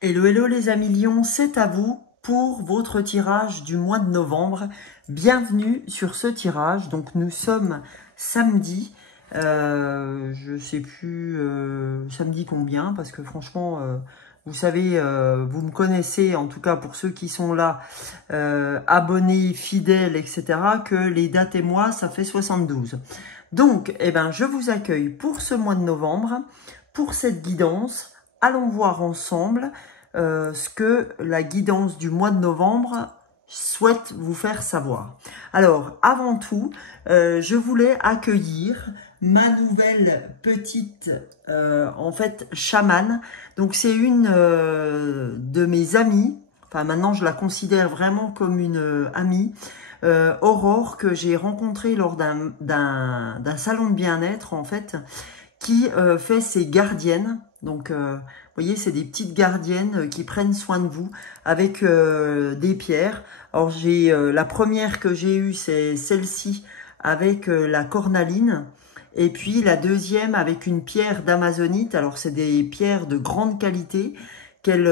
Hello, hello les amis Lions, c'est à vous pour votre tirage du mois de novembre. Bienvenue sur ce tirage. Donc nous sommes samedi, je sais plus samedi combien, parce que franchement, vous savez, vous me connaissez, en tout cas pour ceux qui sont là, abonnés, fidèles, etc., que les dates et mois, ça fait 72. Donc, eh ben, je vous accueille pour ce mois de novembre, pour cette guidance. Allons voir ensemble ce que la guidance du mois de novembre souhaite vous faire savoir. Alors, avant tout, je voulais accueillir ma nouvelle petite, en fait, chamane. Donc, c'est une de mes amies. Enfin, maintenant, je la considère vraiment comme une amie. Aurore, que j'ai rencontrée lors d'un salon de bien-être, en fait, qui fait ses gardiennes. Donc, vous voyez, c'est des petites gardiennes qui prennent soin de vous avec des pierres. Alors, j'ai la première que j'ai eue, c'est celle-ci avec la cornaline. Et puis, la deuxième avec une pierre d'amazonite. Alors, c'est des pierres de grande qualité qu'elle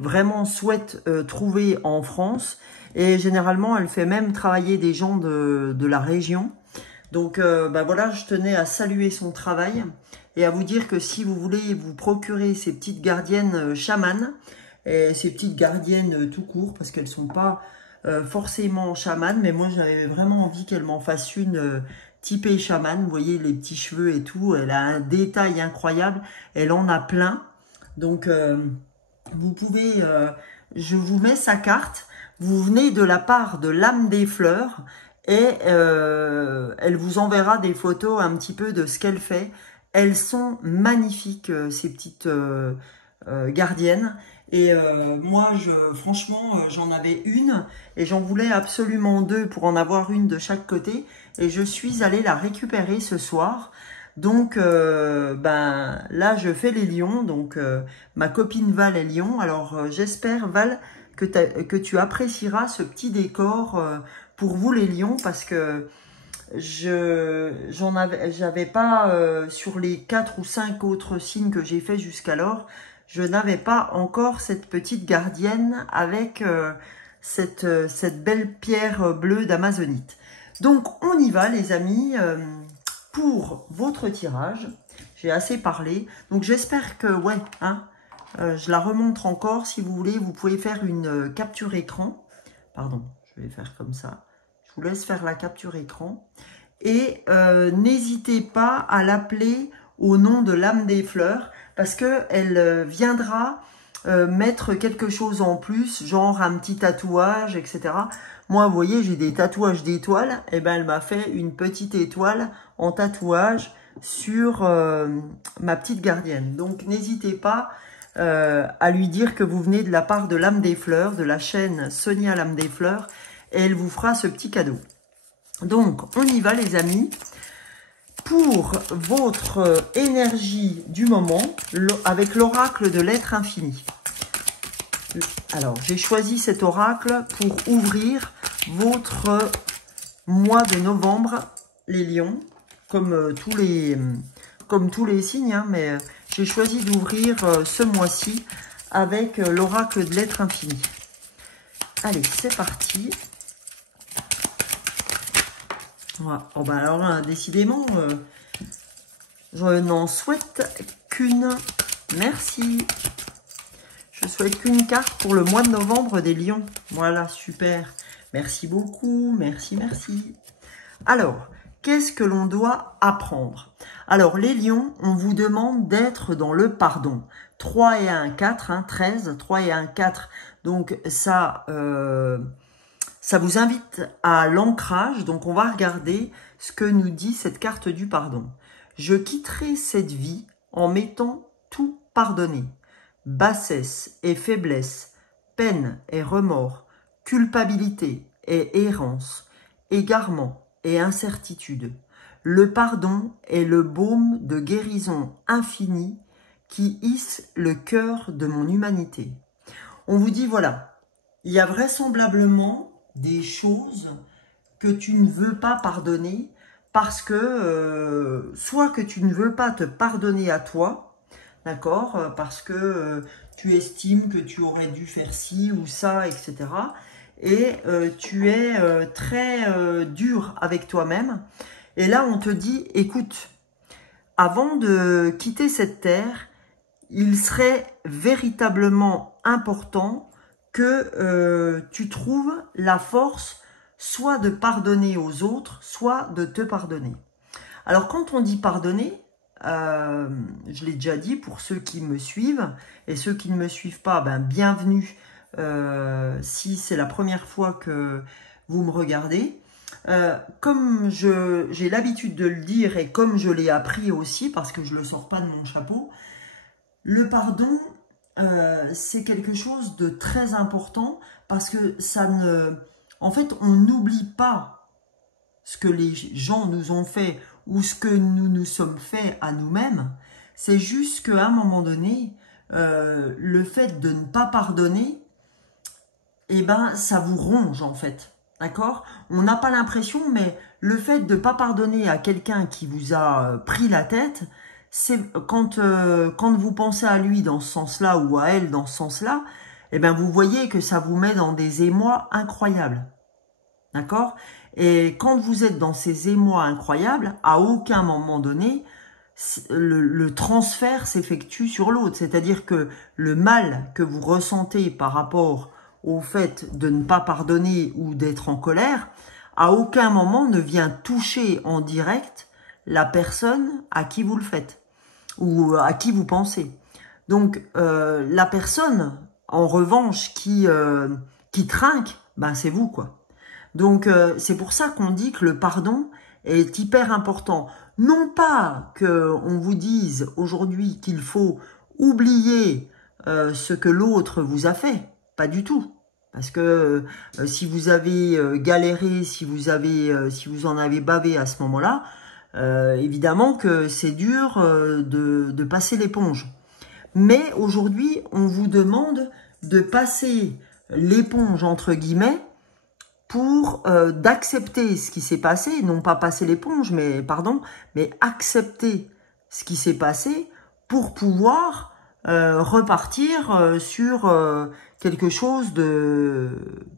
vraiment souhaite trouver en France. Et généralement, elle fait même travailler des gens de la région. Donc, bah voilà, je tenais à saluer son travail et à vous dire que si vous voulez vous procurer ces petites gardiennes chamanes, et ces petites gardiennes tout court, parce qu'elles ne sont pas forcément chamanes, mais moi j'avais vraiment envie qu'elle m'en fasse une typée chamane. Vous voyez les petits cheveux et tout, elle a un détail incroyable, elle en a plein. Donc, vous pouvez, je vous mets sa carte, vous venez de la part de l'âme des fleurs, et elle vous enverra des photos un petit peu de ce qu'elle fait. Elles sont magnifiques, ces petites gardiennes. Et moi, franchement, j'en avais une et j'en voulais absolument deux pour en avoir une de chaque côté. Et je suis allée la récupérer ce soir. Donc, ben là, je fais les lions. Donc, ma copine Val est lion. Alors, j'espère, Val, que tu apprécieras ce petit décor pour vous les lions, parce que j'avais pas sur les 4 ou 5 autres signes que j'ai fait jusqu'alors, je n'avais pas encore cette petite gardienne avec cette belle pierre bleue d'amazonite. Donc on y va les amis, pour votre tirage. J'ai assez parlé, donc j'espère que ouais, hein, je la remontre encore. Si vous voulez, vous pouvez faire une capture écran. Pardon, je vais faire comme ça. Je vous laisse faire la capture écran. Et n'hésitez pas à l'appeler au nom de l'âme des fleurs, parce qu'elle viendra mettre quelque chose en plus, genre un petit tatouage, etc. Moi, vous voyez, j'ai des tatouages d'étoiles. Et ben, elle m'a fait une petite étoile en tatouage sur ma petite gardienne. Donc, n'hésitez pas à lui dire que vous venez de la part de l'âme des fleurs, de la chaîne Sonia l'âme des fleurs, et elle vous fera ce petit cadeau. Donc, on y va les amis, pour votre énergie du moment, avec l'oracle de l'être infini. Alors, j'ai choisi cet oracle pour ouvrir votre mois de novembre, les lions, comme tous les signes, hein, mais j'ai choisi d'ouvrir ce mois-ci avec l'oracle de l'être infini. Allez, c'est parti. Voilà. Oh ben alors là, décidément, je n'en souhaite qu'une. Merci. Je souhaite qu'une carte pour le mois de novembre des lions. Voilà, super. Merci beaucoup. Merci, merci. Alors, qu'est-ce que l'on doit apprendre? Alors, les lions, on vous demande d'être dans le pardon. 3 et 1, 4, hein, 13. 3 et 1, 4. Donc, ça vous invite à l'ancrage. Donc, on va regarder ce que nous dit cette carte du pardon. Je quitterai cette vie en m'étant tout pardonné. Bassesse et faiblesse, peine et remords, culpabilité et errance, égarement et incertitude. Le pardon est le baume de guérison infinie qui hisse le cœur de mon humanité. On vous dit, voilà, il y a vraisemblablement des choses que tu ne veux pas pardonner parce que soit que tu ne veux pas te pardonner à toi, d'accord, parce que tu estimes que tu aurais dû faire ci ou ça, etc. Et tu es très dur avec toi-même. Et là, on te dit, écoute, avant de quitter cette terre, il serait véritablement important que tu trouves la force soit de pardonner aux autres, soit de te pardonner. Alors quand on dit pardonner, je l'ai déjà dit pour ceux qui me suivent, et ceux qui ne me suivent pas, ben, bienvenue si c'est la première fois que vous me regardez. Comme j'ai l'habitude de le dire et comme je l'ai appris aussi, parce que je ne le sors pas de mon chapeau, le pardon, c'est quelque chose de très important parce que ça ne... En fait, on n'oublie pas ce que les gens nous ont fait ou ce que nous nous sommes fait à nous-mêmes. C'est juste qu'à un moment donné, le fait de ne pas pardonner, eh ben, ça vous ronge en fait. D'accord? On n'a pas l'impression, mais le fait de ne pas pardonner à quelqu'un qui vous a pris la tête, c'est quand vous pensez à lui dans ce sens-là ou à elle dans ce sens-là, eh ben, vous voyez que ça vous met dans des émois incroyables. D'accord? Et quand vous êtes dans ces émois incroyables, à aucun moment donné, le transfert s'effectue sur l'autre. C'est-à-dire que le mal que vous ressentez par rapport au fait de ne pas pardonner ou d'être en colère, à aucun moment ne vient toucher en direct la personne à qui vous le faites ou à qui vous pensez. Donc, la personne, en revanche, qui trinque, ben, c'est vous, quoi. Donc, c'est pour ça qu'on dit que le pardon est hyper important. Non pas qu'on vous dise aujourd'hui qu'il faut oublier ce que l'autre vous a fait, pas du tout. Parce que si vous avez galéré, si vous en avez bavé à ce moment-là, évidemment que c'est dur de passer l'éponge. Mais aujourd'hui, on vous demande de passer l'éponge entre guillemets pour d'accepter ce qui s'est passé, non pas passer l'éponge, mais accepter ce qui s'est passé pour pouvoir repartir sur quelque chose de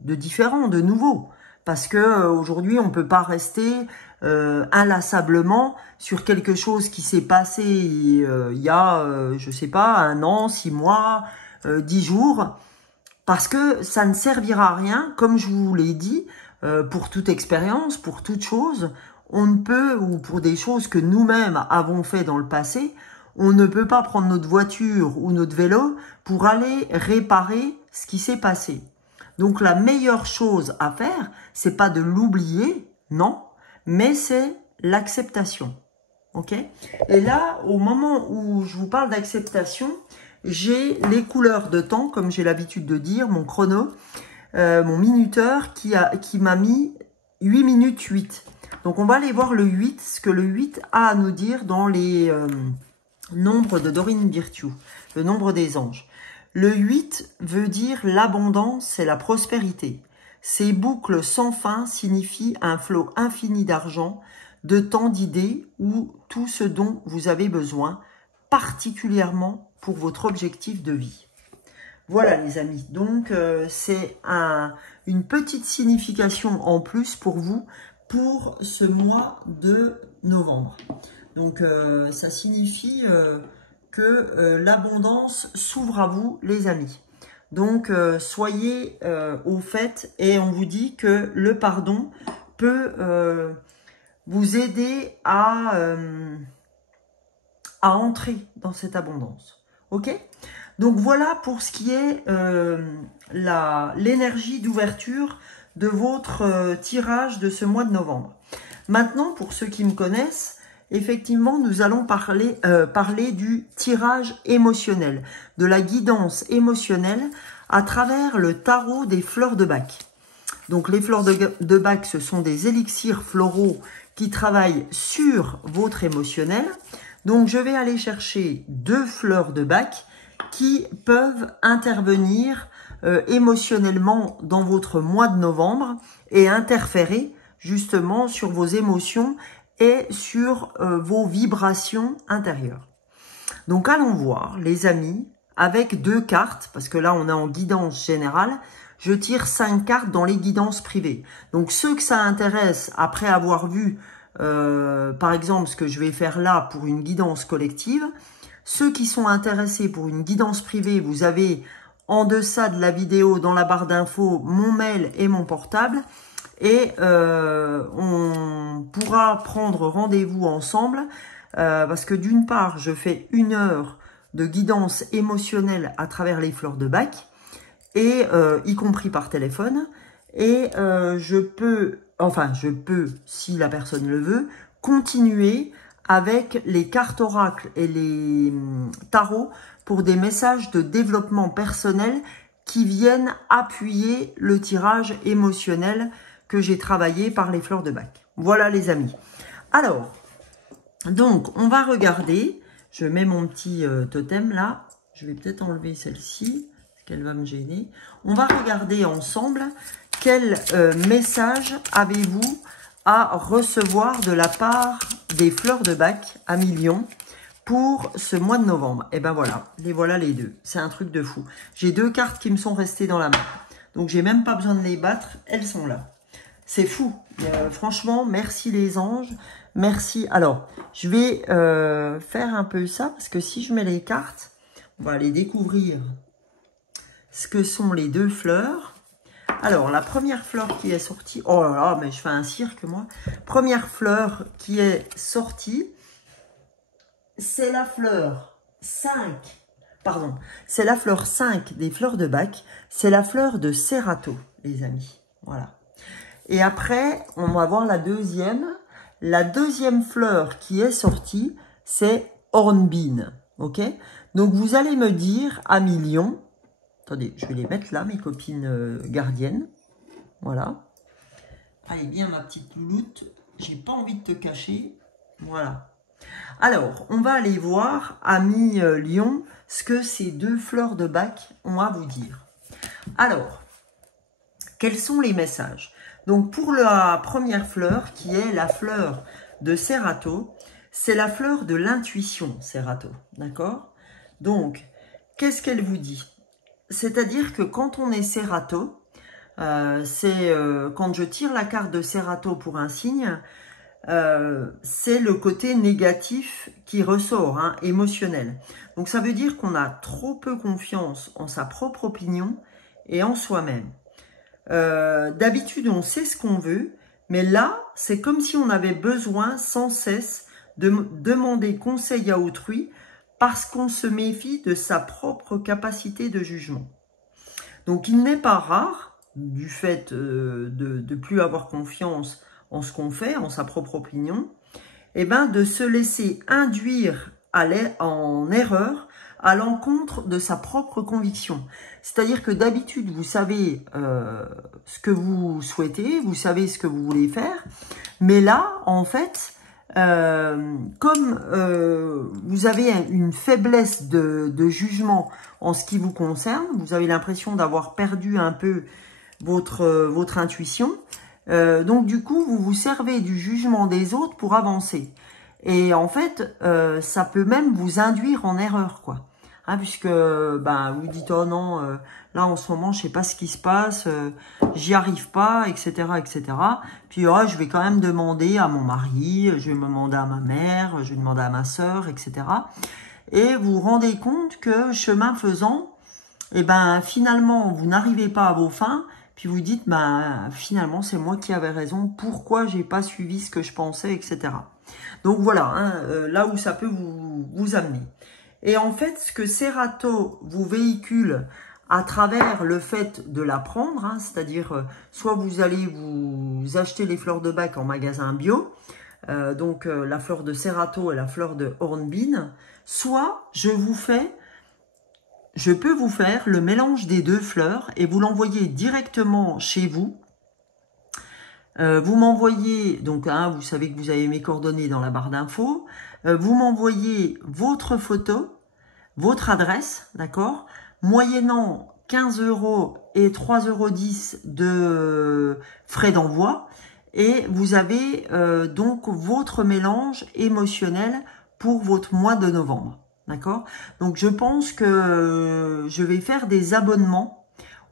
différent, de nouveau. Parce que aujourd'hui, on peut pas rester inlassablement sur quelque chose qui s'est passé il y a, je sais pas, 1 an, 6 mois, 10 jours. Parce que ça ne servira à rien, comme je vous l'ai dit, pour toute expérience, pour toute chose, on ne peut, ou pour des choses que nous-mêmes avons fait dans le passé, on ne peut pas prendre notre voiture ou notre vélo pour aller réparer ce qui s'est passé. Donc la meilleure chose à faire, c'est pas de l'oublier, non, mais c'est l'acceptation. Ok? Et là, au moment où je vous parle d'acceptation, j'ai les couleurs de temps, comme j'ai l'habitude de dire, mon chrono, mon minuteur qui m'a mis 8 minutes 8. Donc on va aller voir le 8, ce que le 8 a à nous dire dans les nombres de Dorine Virtue, le nombre des anges. Le 8 veut dire l'abondance et la prospérité. Ces boucles sans fin signifient un flot infini d'argent, de temps, d'idées ou tout ce dont vous avez besoin, particulièrement pour votre objectif de vie. Voilà les amis, donc c'est une petite signification en plus pour vous pour ce mois de novembre. Donc ça signifie que l'abondance s'ouvre à vous les amis. Donc soyez au fait et on vous dit que le pardon peut vous aider à entrer dans cette abondance. Ok? Donc voilà pour ce qui est l'énergie d'ouverture de votre tirage de ce mois de novembre. Maintenant, pour ceux qui me connaissent, effectivement, nous allons parler du tirage émotionnel, de la guidance émotionnelle à travers le tarot des fleurs de Bach. Donc les fleurs de Bach, ce sont des élixirs floraux qui travaillent sur votre émotionnel. Donc je vais aller chercher 2 fleurs de Bach qui peuvent intervenir émotionnellement dans votre mois de novembre et interférer justement sur vos émotions et sur vos vibrations intérieures. Donc allons voir les amis avec 2 cartes, parce que là on est en guidance générale, je tire 5 cartes dans les guidances privées. Donc ceux que ça intéresse, après avoir vu par exemple ce que je vais faire là pour une guidance collective, ceux qui sont intéressés pour une guidance privée, vous avez en deçà de la vidéo, dans la barre d'infos, mon mail et mon portable. Et on pourra prendre rendez-vous ensemble parce que d'une part, je fais 1 heure de guidance émotionnelle à travers les fleurs de bac, et y compris par téléphone. Et je peux, si la personne le veut, continuer avec les cartes oracles et les tarots pour des messages de développement personnel qui viennent appuyer le tirage émotionnel que j'ai travaillé par les fleurs de bac. Voilà les amis. Alors, donc on va regarder, je mets mon petit totem là, je vais peut-être enlever celle-ci, parce qu'elle va me gêner. On va regarder ensemble quel message avez-vous à recevoir de la part des fleurs de bac à millions pour ce mois de novembre. Et ben voilà, les deux. C'est un truc de fou. J'ai 2 cartes qui me sont restées dans la main. Donc j'ai même pas besoin de les battre, elles sont là. C'est fou. Franchement, merci les anges. Merci. Alors, je vais faire un peu ça, parce que si je mets les cartes, on va aller découvrir ce que sont les 2 fleurs. Alors, la première fleur qui est sortie... Oh là là, mais je fais un cirque, moi. Première fleur qui est sortie, c'est la fleur 5. Pardon, c'est la fleur 5 des fleurs de bac. C'est la fleur de Serato, les amis. Voilà. Et après, on va voir la deuxième. La deuxième fleur qui est sortie, c'est Hornbeam. Ok? Donc, vous allez me dire à millions... Attendez, je vais les mettre là, mes copines gardiennes. Voilà. Allez, bien ma petite louloute. J'ai pas envie de te cacher. Voilà. Alors, on va aller voir, amis Lion, ce que ces 2 fleurs de bac ont à vous dire. Alors, quels sont les messages? Donc, pour la première fleur, qui est la fleur de Serato, c'est la fleur de l'intuition, Serato. D'accord? Donc, qu'est-ce qu'elle vous dit? C'est-à-dire que quand on est Serato, quand je tire la carte de Serato pour un signe, c'est le côté négatif qui ressort, hein, émotionnel. Donc ça veut dire qu'on a trop peu confiance en sa propre opinion et en soi-même. D'habitude, on sait ce qu'on veut, mais là, c'est comme si on avait besoin sans cesse de demander conseil à autrui, parce qu'on se méfie de sa propre capacité de jugement. Donc, il n'est pas rare, du fait de plus avoir confiance en ce qu'on fait, en sa propre opinion, eh ben, de se laisser induire en erreur à l'encontre de sa propre conviction. C'est-à-dire que d'habitude, vous savez ce que vous souhaitez, vous savez ce que vous voulez faire, mais là, en fait... comme vous avez une faiblesse de jugement en ce qui vous concerne, vous avez l'impression d'avoir perdu un peu votre intuition, donc du coup vous vous servez du jugement des autres pour avancer, et en fait ça peut même vous induire en erreur, quoi, hein, puisque vous dites oh non, là en ce moment je sais pas ce qui se passe, j'y arrive pas, etc., etc. Puis oh, je vais quand même demander à mon mari, je vais me demander à ma mère, je vais demander à ma sœur, etc. Et vous vous rendez compte que chemin faisant, finalement vous n'arrivez pas à vos fins. Puis vous dites, finalement, c'est moi qui avais raison. Pourquoi j'ai pas suivi ce que je pensais, etc. Donc voilà, hein, là où ça peut vous amener. Et en fait, ce que Serato vous véhicule à travers le fait de l'apprendre, hein, c'est-à-dire soit vous allez vous acheter les fleurs de bac en magasin bio, la fleur de Serato et la fleur de Hornbeam, soit je peux vous faire le mélange des 2 fleurs et vous l'envoyer directement chez vous. Vous m'envoyez, donc vous savez que vous avez mes coordonnées dans la barre d'infos, vous m'envoyez votre photo, votre adresse, d'accord, moyennant 15 € et 3,10 € de frais d'envoi, et vous avez donc votre mélange émotionnel pour votre mois de novembre. D'accord? Donc, je pense que je vais faire des abonnements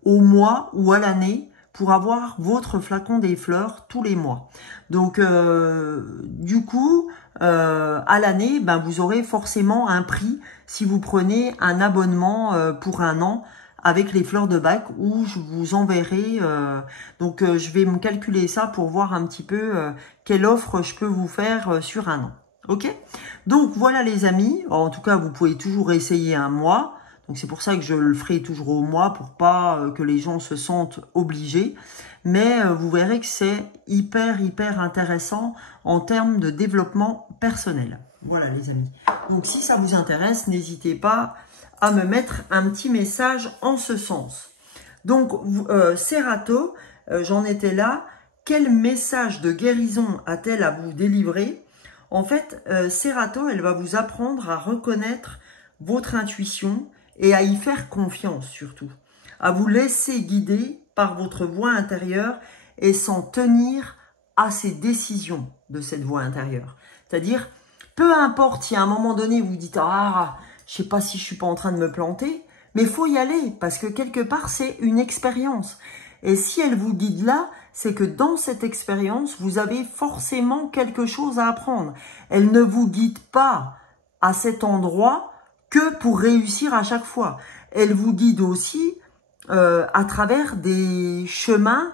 au mois ou à l'année pour avoir votre flacon des fleurs tous les mois. Donc, du coup, à l'année, ben, vous aurez forcément un prix si vous prenez un abonnement pour un an avec les fleurs de bac où je vous enverrai. Donc, je vais me calculer ça pour voir un petit peu quelle offre je peux vous faire sur un an. Ok? Donc, voilà les amis. En tout cas, vous pouvez toujours essayer un mois. Donc c'est pour ça que je le ferai toujours au mois pour pas que les gens se sentent obligés. Mais vous verrez que c'est hyper intéressant en termes de développement personnel. Voilà les amis. Donc si ça vous intéresse, n'hésitez pas à me mettre un petit message en ce sens. Donc Serato, j'en étais là. Quel message de guérison a-t-elle à vous délivrer? En fait, Serato, elle va vous apprendre à reconnaître votre intuition et à y faire confiance surtout, à vous laisser guider par votre voix intérieure et s'en tenir à ces décisions de cette voix intérieure. C'est-à-dire, peu importe si à un moment donné vous dites « Ah, je sais pas si je suis pas en train de me planter », mais il faut y aller parce que quelque part c'est une expérience. Et si elle vous guide là, c'est que dans cette expérience, vous avez forcément quelque chose à apprendre. Elle ne vous guide pas à cet endroit que pour réussir à chaque fois. Elle vous guide aussi à travers des chemins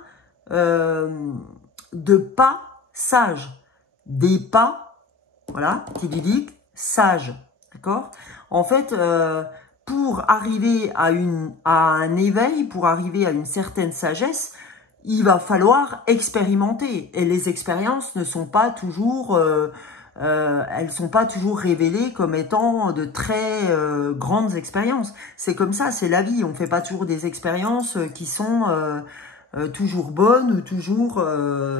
de pas sages. Des pas, voilà, qui dit sages. D'accord? En fait, pour arriver à un éveil, pour arriver à une certaine sagesse, il va falloir expérimenter. Et les expériences ne sont pas toujours... elles sont pas toujours révélées comme étant de très grandes expériences. C'est comme ça, c'est la vie. On fait pas toujours des expériences qui sont toujours bonnes ou toujours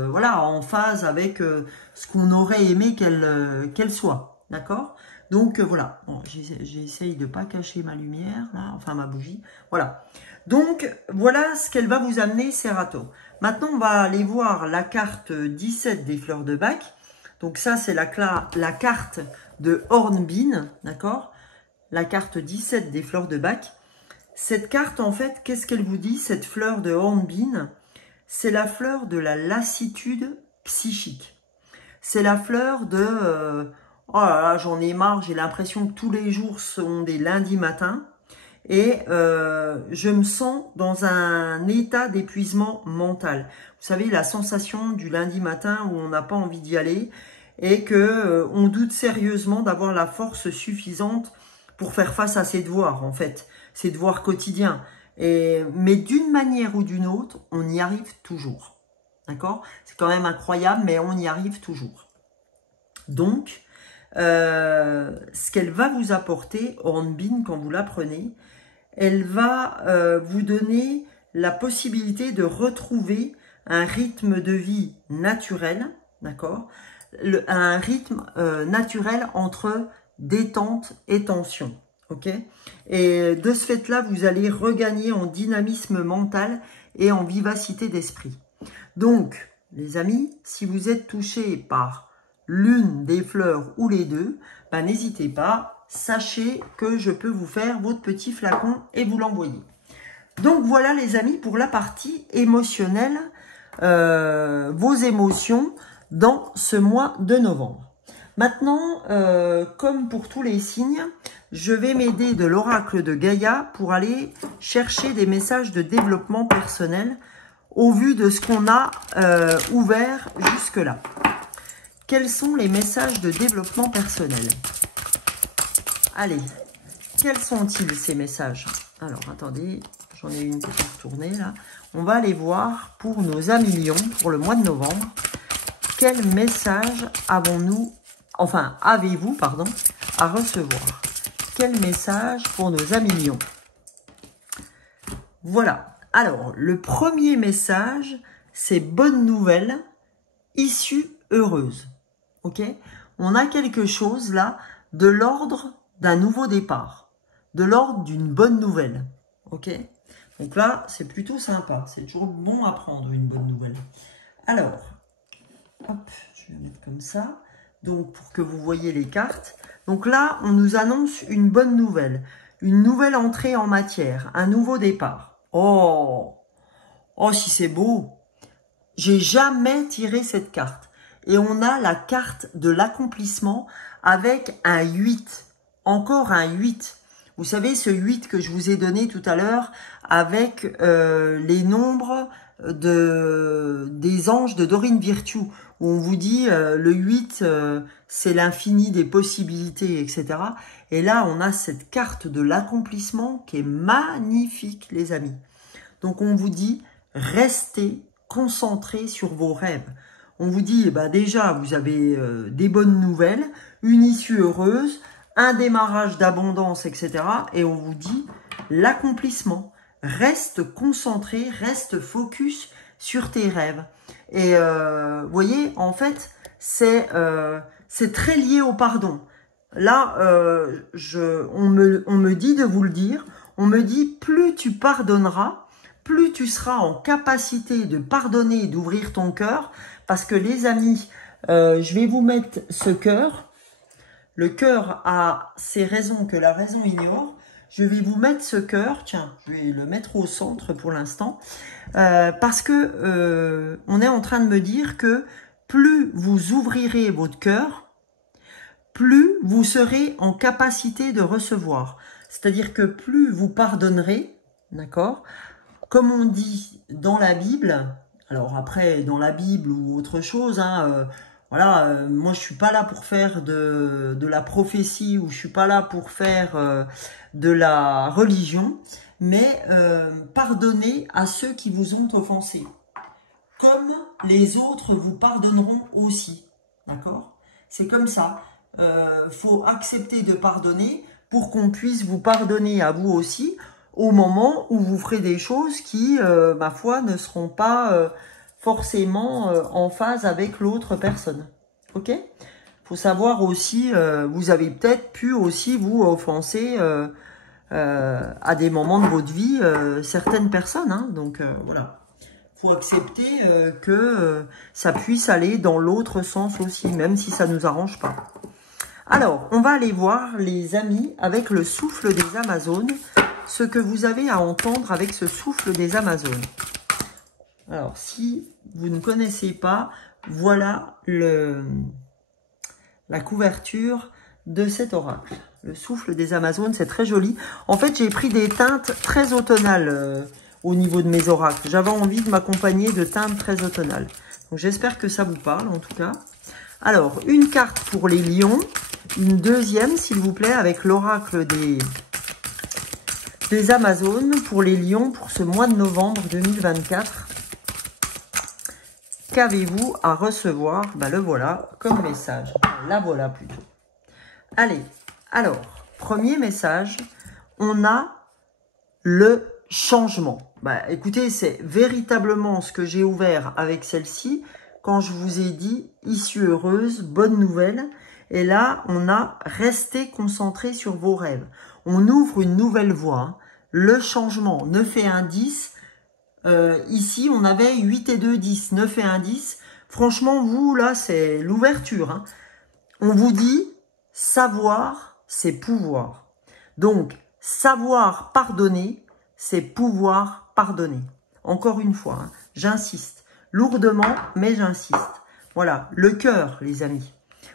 voilà, en phase avec ce qu'on aurait aimé qu'elle soit. D'accord? Donc voilà, bon, j'essaye de pas cacher ma lumière, là, enfin ma bougie. Voilà. Donc voilà ce qu'elle va vous amener, Serato. Maintenant, on va aller voir la carte 17 des fleurs de bac. Donc ça, c'est la carte de Hornbeam, d'accord? La carte 17 des fleurs de bac. Cette carte, en fait, qu'est-ce qu'elle vous dit? Cette fleur de Hornbeam, c'est la fleur de la lassitude psychique. C'est la fleur de oh là là, j'en ai marre, j'ai l'impression que tous les jours sont des lundis matins. Et je me sens dans un état d'épuisement mental. Vous savez, la sensation du lundi matin où on n'a pas envie d'y aller et que on doute sérieusement d'avoir la force suffisante pour faire face à ses devoirs, en fait, ses devoirs quotidiens. Mais d'une manière ou d'une autre, on y arrive toujours. D'accord? C'est quand même incroyable, mais on y arrive toujours. Donc, ce qu'elle va vous apporter, Hornbeam, quand vous la prenez, elle va vous donner la possibilité de retrouver un rythme de vie naturel, d'accord? Un rythme naturel entre détente et tension, ok? Et de ce fait-là, vous allez regagner en dynamisme mental et en vivacité d'esprit. Donc, les amis, si vous êtes touchés par l'une des fleurs ou les deux, ben, n'hésitez pas. Sachez que je peux vous faire votre petit flacon et vous l'envoyer. Donc voilà les amis pour la partie émotionnelle, vos émotions dans ce mois de novembre. Maintenant, comme pour tous les signes, je vais m'aider de l'oracle de Gaïa pour aller chercher des messages de développement personnel au vu de ce qu'on a ouvert jusque-là. Quels sont les messages de développement personnel ? Allez, quels sont-ils ces messages? Alors, attendez, j'en ai une qui est retournée là. On va aller voir pour nos amilions, pour le mois de novembre. Quel message avez-vous, pardon, à recevoir? Quel message pour nos amilions? Voilà. Alors, le premier message, c'est bonne nouvelle, issue heureuse. Ok? On a quelque chose là de l'ordre d'un nouveau départ, de l'ordre d'une bonne nouvelle, ok? Donc là, c'est plutôt sympa, c'est toujours bon à prendre une bonne nouvelle. Alors, hop, je vais mettre comme ça. Donc, pour que vous voyez les cartes. Donc là, on nous annonce une bonne nouvelle. Une nouvelle entrée en matière. Un nouveau départ. Oh! Oh, si c'est beau! J'ai jamais tiré cette carte. Et on a la carte de l'accomplissement avec un 8. Encore un 8. Vous savez, ce 8 que je vous ai donné tout à l'heure avec les nombres des anges de Dorine Virtue, où on vous dit le 8, c'est l'infini des possibilités, etc. Et là, on a cette carte de l'accomplissement qui est magnifique, les amis. Donc, on vous dit, restez concentrés sur vos rêves. On vous dit, bah déjà, vous avez des bonnes nouvelles, une issue heureuse, un démarrage d'abondance, etc. Et on vous dit l'accomplissement. Reste concentré, reste focus sur tes rêves. Et vous voyez, en fait, c'est très lié au pardon. Là, on me dit de vous le dire. On me dit, plus tu pardonneras, plus tu seras en capacité de pardonner et d'ouvrir ton cœur. Parce que les amis, je vais vous mettre ce cœur. Le cœur a ses raisons que la raison ignore. Je vais vous mettre ce cœur. Tiens, je vais le mettre au centre pour l'instant. Parce que on est en train de me dire que plus vous ouvrirez votre cœur, plus vous serez en capacité de recevoir. C'est-à-dire que plus vous pardonnerez, d'accord? Comme on dit dans la Bible, alors après, dans la Bible ou autre chose, hein, voilà, moi je suis pas là pour faire de la prophétie ou je suis pas là pour faire de la religion, mais pardonnez à ceux qui vous ont offensé, comme les autres vous pardonneront aussi, d'accord? C'est comme ça, faut accepter de pardonner pour qu'on puisse vous pardonner à vous aussi, au moment où vous ferez des choses qui, ma foi, ne seront pas forcément en phase avec l'autre personne. Ok? Faut savoir aussi, vous avez peut-être pu aussi vous offenser à des moments de votre vie certaines personnes. Hein, donc voilà. Faut accepter que ça puisse aller dans l'autre sens aussi, même si ça nous arrange pas. Alors, on va aller voir, les amis, avec le souffle des Amazones, ce que vous avez à entendre avec ce souffle des Amazones. Alors, si vous ne connaissez pas, voilà la couverture de cet oracle. Le souffle des Amazones, c'est très joli. En fait, j'ai pris des teintes très automnales au niveau de mes oracles. J'avais envie de m'accompagner de teintes très automnales. Donc, j'espère que ça vous parle, en tout cas. Alors, une carte pour les lions. Une deuxième, s'il vous plaît, avec l'oracle des Amazones pour les lions pour ce mois de novembre 2024. Qu'avez-vous à recevoir? Ben, le voilà comme message. La voilà plutôt. Allez, alors, premier message, on a le changement. Ben, écoutez, c'est véritablement ce que j'ai ouvert avec celle-ci quand je vous ai dit issue heureuse, bonne nouvelle. Et là, on a resté concentré sur vos rêves. On ouvre une nouvelle voie. Hein. Le changement, 9 et 1, 10. Ici, on avait 8 et 2, 10. 9 et 1, 10. Franchement, vous, là, c'est l'ouverture. Hein. On vous dit, savoir, c'est pouvoir. Donc, savoir pardonner, c'est pouvoir pardonner. Encore une fois, hein, j'insiste. Lourdement, mais j'insiste. Voilà, le cœur, les amis.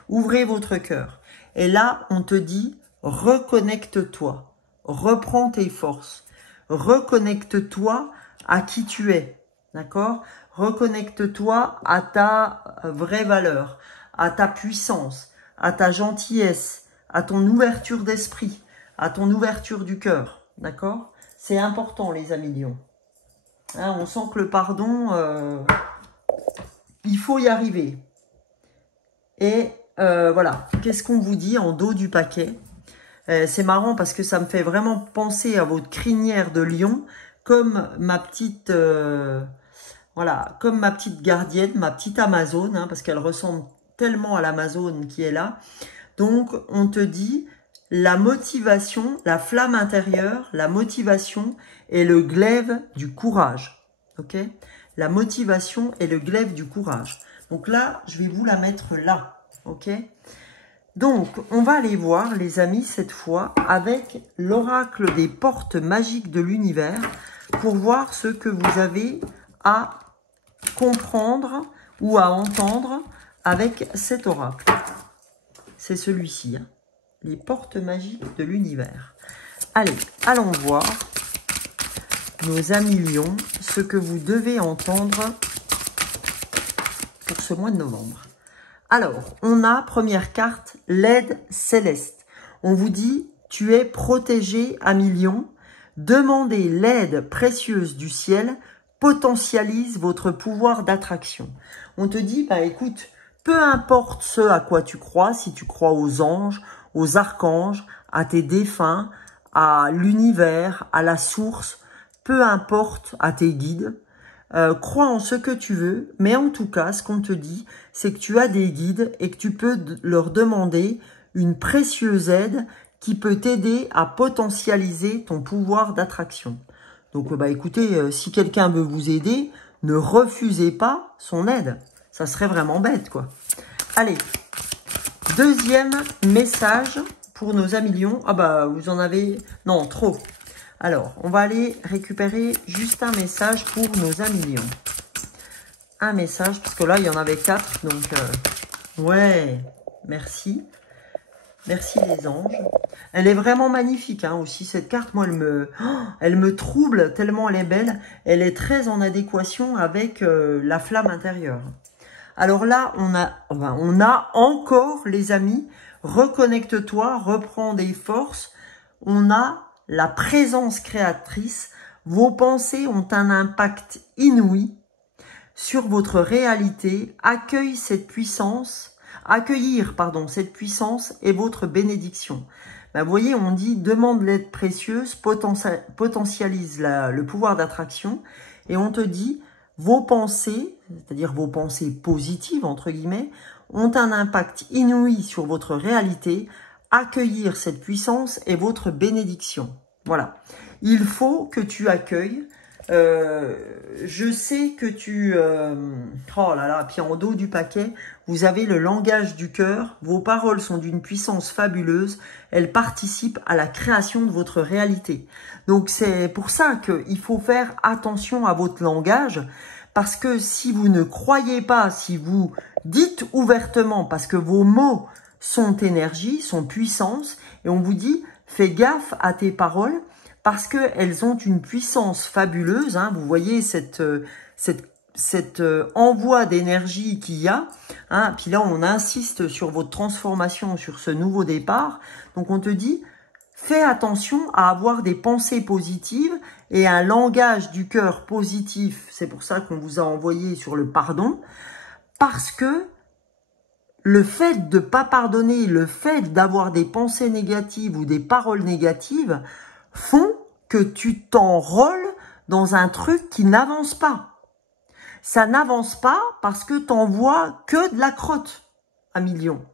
Ouvrez votre cœur. Et là, on te dit, reconnecte-toi. Reprends tes forces. Reconnecte-toi à qui tu es. D'accord? Reconnecte-toi à ta vraie valeur, à ta puissance, à ta gentillesse, à ton ouverture d'esprit, à ton ouverture du cœur. D'accord? C'est important, les amis lions. Hein, on sent que le pardon, il faut y arriver. Et voilà, qu'est-ce qu'on vous dit en dos du paquet? C'est marrant parce que ça me fait vraiment penser à votre crinière de lion, comme ma petite, voilà, comme ma petite gardienne, ma petite Amazone, hein, parce qu'elle ressemble tellement à l'Amazone qui est là. Donc, on te dit la motivation, la flamme intérieure, la motivation et le glaive du courage. Ok? La motivation et le glaive du courage. Donc là, je vais vous la mettre là. Ok? Donc, on va aller voir, les amis, cette fois, avec l'oracle des portes magiques de l'univers, pour voir ce que vous avez à comprendre ou à entendre avec cet oracle. C'est celui-ci, hein, les portes magiques de l'univers. Allez, allons voir, nos amis lions, ce que vous devez entendre pour ce mois de novembre. Alors, on a, première carte, l'aide céleste. On vous dit, tu es protégé, ami lion. Demandez l'aide précieuse du ciel, potentialise votre pouvoir d'attraction. On te dit, bah écoute, peu importe ce à quoi tu crois, si tu crois aux anges, aux archanges, à tes défunts, à l'univers, à la source, peu importe, à tes guides, crois en ce que tu veux, mais en tout cas, ce qu'on te dit, c'est que tu as des guides et que tu peux leur demander une précieuse aide qui peut t'aider à potentialiser ton pouvoir d'attraction. Donc, bah écoutez, si quelqu'un veut vous aider, ne refusez pas son aide. Ça serait vraiment bête, quoi. Allez, deuxième message pour nos amis lions. Ah bah, vous en avez... Non, trop. Alors, on va aller récupérer juste un message pour nos amis lions. Un message, parce que là, il y en avait 4. Donc, ouais, merci. Merci les anges. Elle est vraiment magnifique, hein, aussi, cette carte. Moi, elle me trouble tellement elle est belle. Elle est très en adéquation avec la flamme intérieure. Alors là, on a encore, les amis, reconnecte-toi, reprends des forces. On a la présence créatrice. Vos pensées ont un impact inouï sur votre réalité. Accueillir cette puissance et votre bénédiction. Ben, vous voyez, on dit demande l'aide précieuse, potentialise le pouvoir d'attraction, et on te dit vos pensées, c'est-à-dire vos pensées positives entre guillemets, ont un impact inouï sur votre réalité. Accueillir cette puissance et votre bénédiction. Voilà. Il faut que tu accueilles. Je sais que tu... oh là là, puis en dos du paquet, vous avez le langage du cœur. Vos paroles sont d'une puissance fabuleuse. Elles participent à la création de votre réalité. Donc c'est pour ça qu'il faut faire attention à votre langage. Parce que si vous ne croyez pas, si vous dites ouvertement, parce que vos mots sont énergie, sont puissance, et on vous dit, fais gaffe à tes paroles, parce qu'elles ont une puissance fabuleuse, hein. Vous voyez cet envoi d'énergie qu'il y a, hein. Puis là, on insiste sur votre transformation, sur ce nouveau départ. Donc, on te dit, fais attention à avoir des pensées positives et un langage du cœur positif. C'est pour ça qu'on vous a envoyé sur le pardon, parce que le fait de ne pas pardonner, le fait d'avoir des pensées négatives ou des paroles négatives font que tu t'enrôles dans un truc qui n'avance pas. Ça n'avance pas parce que tu n'envoies que de la crotte à millions.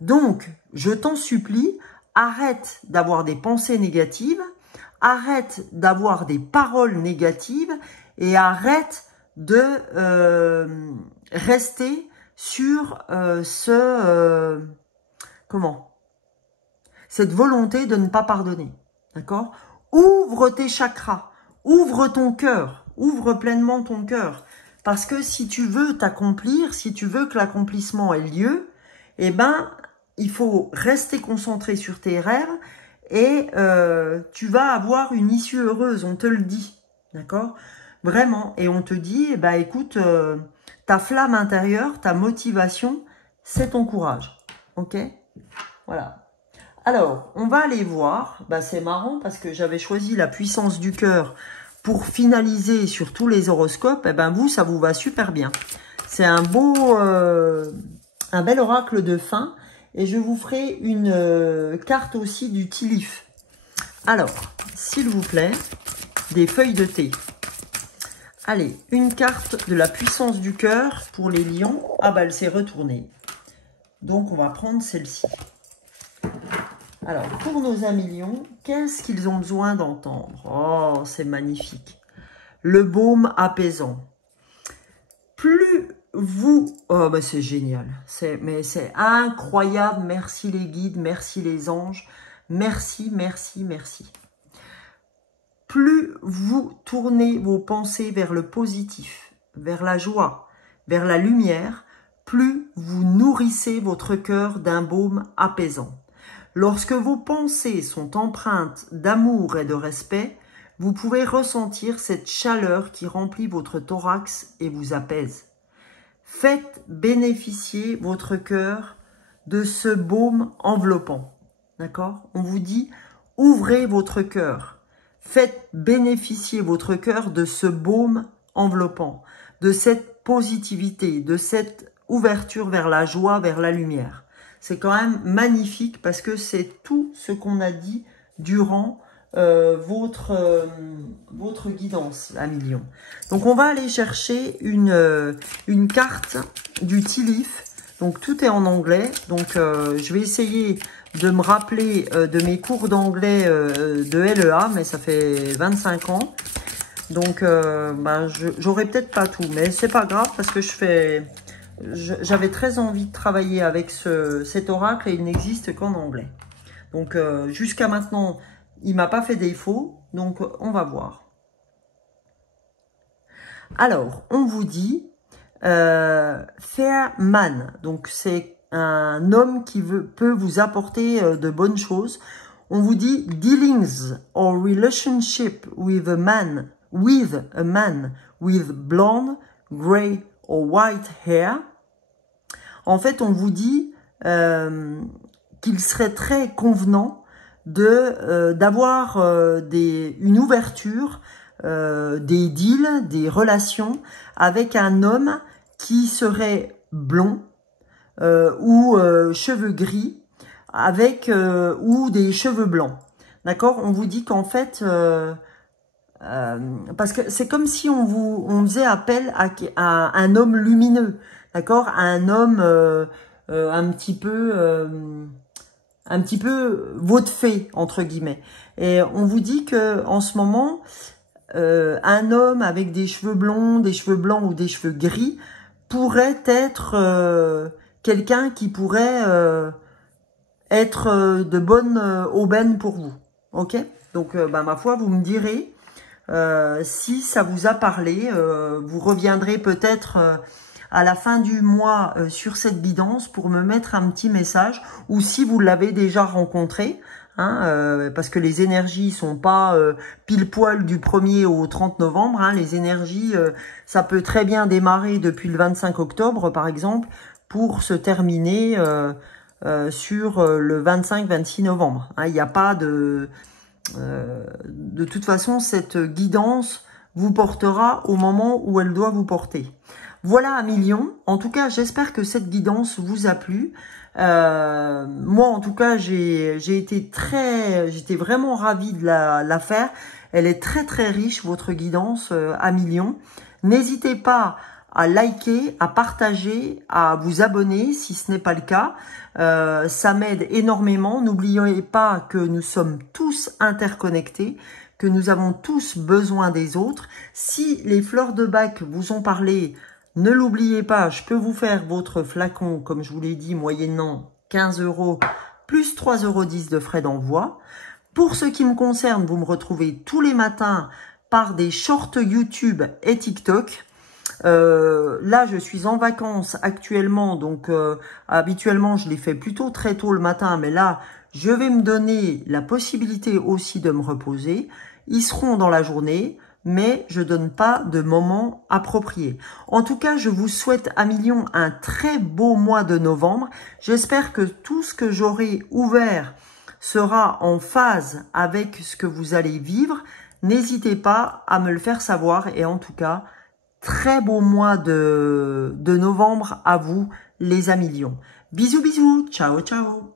Donc, je t'en supplie, arrête d'avoir des pensées négatives, arrête d'avoir des paroles négatives et arrête de rester sur cette volonté de ne pas pardonner, d'accord? Ouvre tes chakras, ouvre ton cœur, ouvre pleinement ton cœur, parce que si tu veux t'accomplir, si tu veux que l'accomplissement ait lieu, eh ben, il faut rester concentré sur tes rêves et tu vas avoir une issue heureuse, on te le dit, d'accord? Vraiment, et on te dit, eh ben, écoute, ta flamme intérieure, ta motivation, c'est ton courage. Ok? Voilà. Alors, on va aller voir. Bah, c'est marrant parce que j'avais choisi la puissance du cœur pour finaliser sur tous les horoscopes. Eh ben, vous, ça vous va super bien. C'est un bel oracle de fin. Et je vous ferai une carte aussi du Tilif. Alors, s'il vous plaît, des feuilles de thé. Allez, une carte de la puissance du cœur pour les lions. Ah bah elle s'est retournée. Donc on va prendre celle-ci. Alors, pour nos amis lions, qu'est-ce qu'ils ont besoin d'entendre? Oh, c'est magnifique. Le baume apaisant. Plus oh, bah c'est génial. Mais c'est incroyable. Merci les guides, merci les anges. Merci, merci, merci. Plus vous tournez vos pensées vers le positif, vers la joie, vers la lumière, plus vous nourrissez votre cœur d'un baume apaisant. Lorsque vos pensées sont empreintes d'amour et de respect, vous pouvez ressentir cette chaleur qui remplit votre thorax et vous apaise. Faites bénéficier votre cœur de ce baume enveloppant. D'accord? On vous dit, ouvrez votre cœur. Faites bénéficier votre cœur de ce baume enveloppant, de cette positivité, de cette ouverture vers la joie, vers la lumière. C'est quand même magnifique parce que c'est tout ce qu'on a dit durant votre guidance à million. Donc on va aller chercher une carte du Tea Leaf. Donc tout est en anglais. Donc je vais essayer de me rappeler de mes cours d'anglais de LEA, mais ça fait 25 ans. Donc j'aurai peut-être pas tout, mais c'est pas grave parce que j'avais très envie de travailler avec cet oracle et il n'existe qu'en anglais. Donc jusqu'à maintenant, il m'a pas fait défaut, donc on va voir. Alors, on vous dit fair man, donc c'est un homme qui peut vous apporter de bonnes choses. On vous dit dealings or relationship with a man with blonde, grey or white hair. En fait, on vous dit qu'il serait très convenant d'avoir une ouverture, des deals, des relations avec un homme qui serait blond ou cheveux gris avec ou des cheveux blancs. D'accord? On vous dit qu'en fait parce que c'est comme si on faisait appel à un homme lumineux, d'accord? À un homme un petit peu votre fée entre guillemets. Et on vous dit que en ce moment un homme avec des cheveux blonds, des cheveux blancs ou des cheveux gris pourrait être quelqu'un qui pourrait être de bonne aubaine pour vous. Ok? Donc ma foi, vous me direz si ça vous a parlé. Vous reviendrez peut-être à la fin du mois sur cette guidance pour me mettre un petit message, ou si vous l'avez déjà rencontré, hein, parce que les énergies sont pas pile poil du 1er au 30 novembre. Hein, les énergies, ça peut très bien démarrer depuis le 25 octobre, par exemple, pour se terminer sur le 25-26 novembre. Hein, il n'y a pas de toute façon, cette guidance vous portera au moment où elle doit vous porter. Voilà à million. En tout cas, j'espère que cette guidance vous a plu. Moi, en tout cas, j'étais vraiment ravie de la faire. Elle est très très riche, votre guidance à million. N'hésitez pas à liker, à partager, à vous abonner si ce n'est pas le cas. Ça m'aide énormément. N'oubliez pas que nous sommes tous interconnectés, que nous avons tous besoin des autres. Si les fleurs de bac vous ont parlé, ne l'oubliez pas, je peux vous faire votre flacon, comme je vous l'ai dit, moyennant 15 € plus 3,10 € de frais d'envoi. Pour ce qui me concerne, vous me retrouvez tous les matins par des shorts YouTube et TikTok. Là, je suis en vacances actuellement, donc habituellement, je les fais plutôt très tôt le matin, mais là, je vais me donner la possibilité aussi de me reposer. Ils seront dans la journée, mais je donne pas de moment approprié. En tout cas, je vous souhaite à million un très beau mois de novembre. J'espère que tout ce que j'aurai ouvert sera en phase avec ce que vous allez vivre. N'hésitez pas à me le faire savoir et en tout cas, très beau mois de novembre à vous, les amillions. Bisous, bisous. Ciao, ciao.